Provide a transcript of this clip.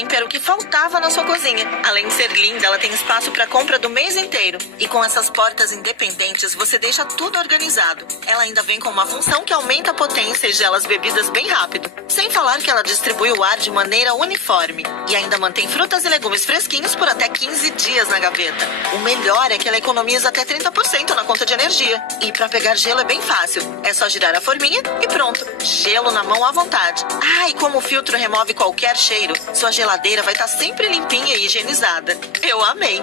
sempre era o que faltava na sua cozinha. Além de ser linda, ela tem espaço para compra do mês inteiro. E com essas portas independentes, você deixa tudo organizado. Ela ainda vem com uma função que aumenta a potência e gela as bebidas bem rápido. Sem falar que ela distribui o ar de maneira uniforme. E ainda mantém frutas e legumes fresquinhos por até 15 dias na gaveta. O melhor é que ela economiza até 30% na conta de energia. E para pegar gelo é bem fácil. É só girar a forminha e pronto. Gelo na mão à vontade. Ah, e como o filtro remove qualquer cheiro, sua geladeira vai estar sempre limpinha e higienizada. Eu amei!